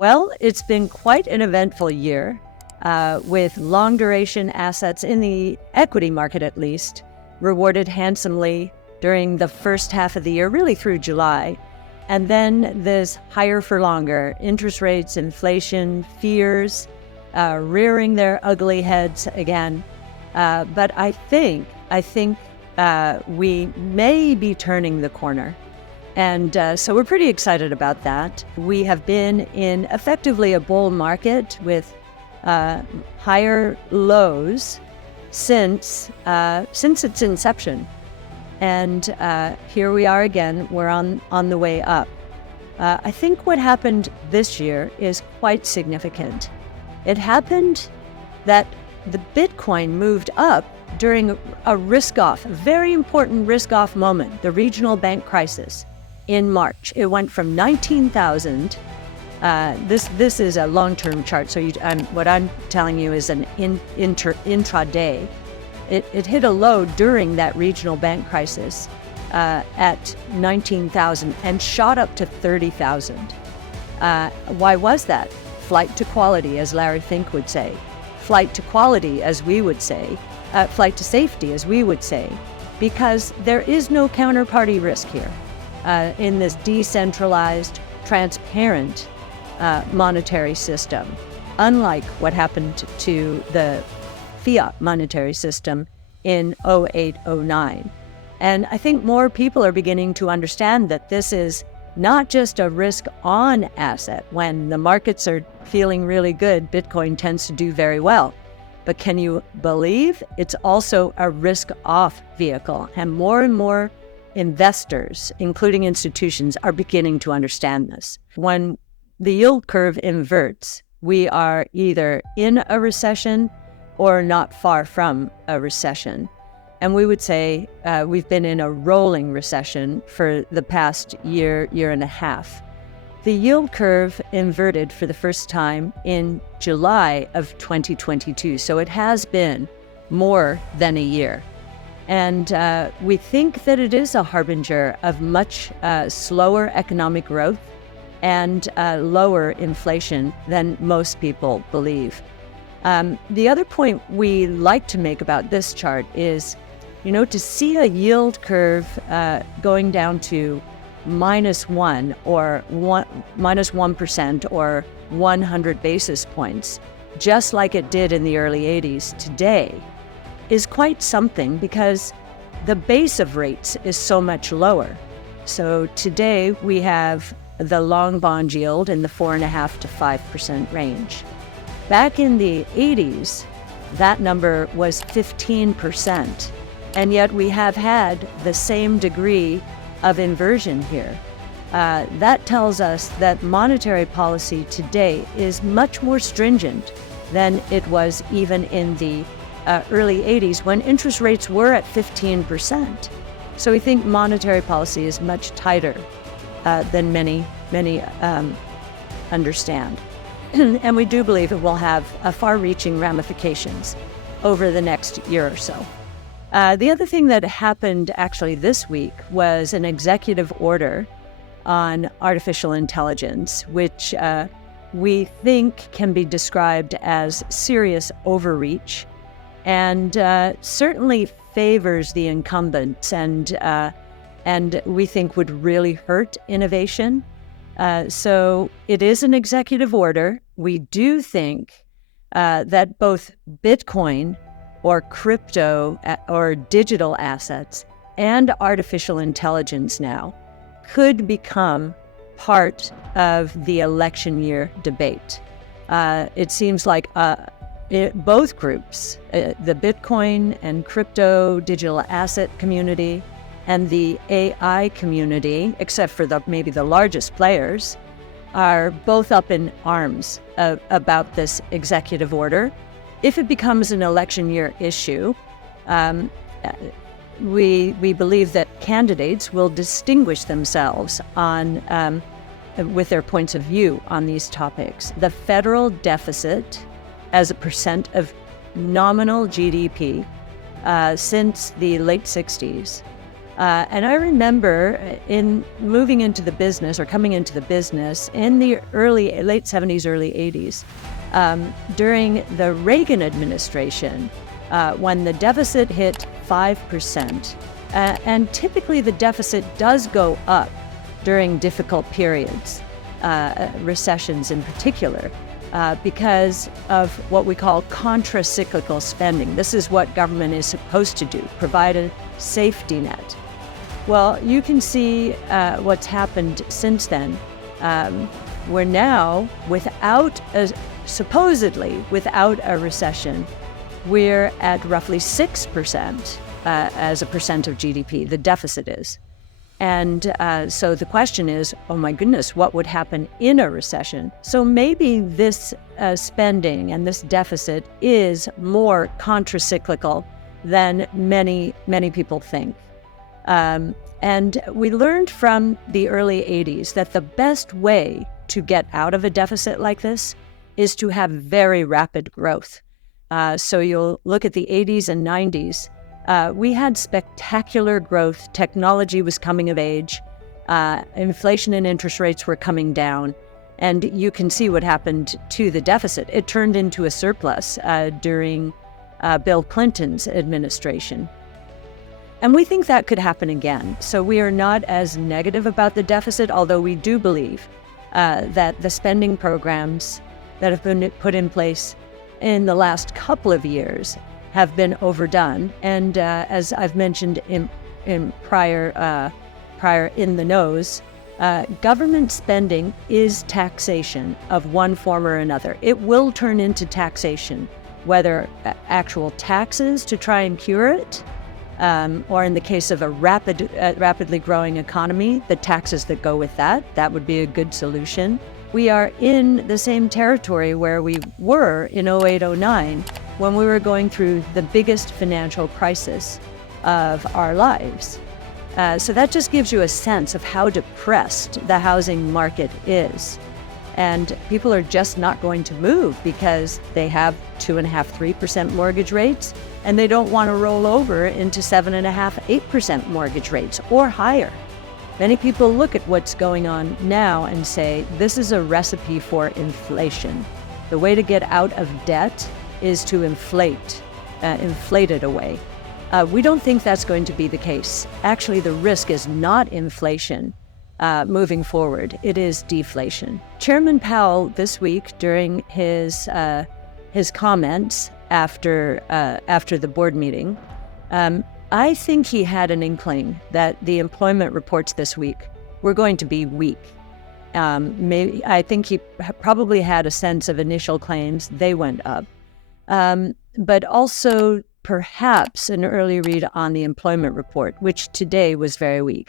Well, it's been quite an eventful year with long duration assets in the equity market, at least, rewarded handsomely during the first half of the year, really through July. And then this higher for longer, interest rates, inflation, fears, rearing their ugly heads again. But I think we may be turning the corner. And so we're pretty excited about that. We have been in effectively a bull market with higher lows since its inception. And here we are again. We're on the way up. I think what happened this year is quite significant. It happened that the Bitcoin moved up during a risk-off, a very important risk-off moment, the regional bank crisis in March. It went from 19,000. This is a long-term chart, so what I'm telling you is an intraday. It hit a low during that regional bank crisis at 19,000 and shot up to 30,000. Why was that? Flight to quality, as Larry Fink would say. Flight to quality, as we would say. Flight to safety, as we would say. Because there is no counterparty risk here in this decentralized, transparent monetary system, unlike what happened to the fiat monetary system in 08-09. And I think more people are beginning to understand that this is not just a risk-on asset. When the markets are feeling really good, Bitcoin tends to do very well. But can you believe it's also a risk-off vehicle? And more investors, including institutions, are beginning to understand this. When the yield curve inverts, we are either in a recession or not far from a recession. And we would say we've been in a rolling recession for the past year and a half. The yield curve inverted for the first time in July of 2022, so it has been more than a year. And we think that it is a harbinger of much slower economic growth and lower inflation than most people believe. The other point we like to make about this chart is, to see a yield curve going down to -1 or -1% or 100 basis points, just like it did in the early 80s today, is quite something because the base of rates is so much lower. So today we have the long bond yield in the 4.5% to 5% range. Back in the 80s, that number was 15%. And yet we have had the same degree of inversion here. That tells us that monetary policy today is much more stringent than it was even in the early 80s when interest rates were at 15%. So we think monetary policy is much tighter than many understand. And we do believe it will have far-reaching ramifications over the next year or so. The other thing that happened actually this week was an executive order on artificial intelligence, which we think can be described as serious overreach and certainly favors the incumbents and we think would really hurt innovation. So it is an executive order. We do think that both Bitcoin or crypto or digital assets and artificial intelligence now could become part of the election year debate. It seems like both groups, the Bitcoin and crypto digital asset community and the AI community, except for maybe the largest players, are both up in arms about this executive order. If it becomes an election year issue, we believe that candidates will distinguish themselves with their points of view on these topics. The federal deficit as a percent of nominal GDP since the late 60s And I remember in moving into the business or coming into the business in the late 70s, early 80s, during the Reagan administration, when the deficit hit 5%, and typically the deficit does go up during difficult periods, recessions in particular, because of what we call contra-cyclical spending. This is what government is supposed to do, provide a safety net. Well, you can see what's happened since then. We're now, supposedly without a recession, we're at roughly 6% as a percent of GDP, the deficit is. And so the question is, oh my goodness, what would happen in a recession? So maybe this spending and this deficit is more contra-cyclical than many people think. And we learned from the early 80s that the best way to get out of a deficit like this is to have very rapid growth. So you'll look at the 80s and 90s. We had spectacular growth. Technology was coming of age. Inflation and interest rates were coming down. And you can see what happened to the deficit. It turned into a surplus during Bill Clinton's administration. And we think that could happen again. So we are not as negative about the deficit, although we do believe that the spending programs that have been put in place in the last couple of years have been overdone. And as I've mentioned in prior in the nose, government spending is taxation of one form or another. It will turn into taxation, whether actual taxes to try and cure it, or in the case of a rapidly growing economy, the taxes that go with that would be a good solution. We are in the same territory where we were in 08-09 when we were going through the biggest financial crisis of our lives. So that just gives you a sense of how depressed the housing market is. And people are just not going to move because they have 2.5%, 3% mortgage rates, and they don't want to roll over into 7.5%, 8% mortgage rates or higher. Many people look at what's going on now and say, this is a recipe for inflation. The way to get out of debt is to inflate it away. We don't think that's going to be the case. Actually, the risk is not inflation moving forward. It is deflation. Chairman Powell this week during his comments after the board meeting, I think he had an inkling that the employment reports this week were going to be weak. I think he probably had a sense of initial claims. They went up. But also perhaps an early read on the employment report, which today was very weak.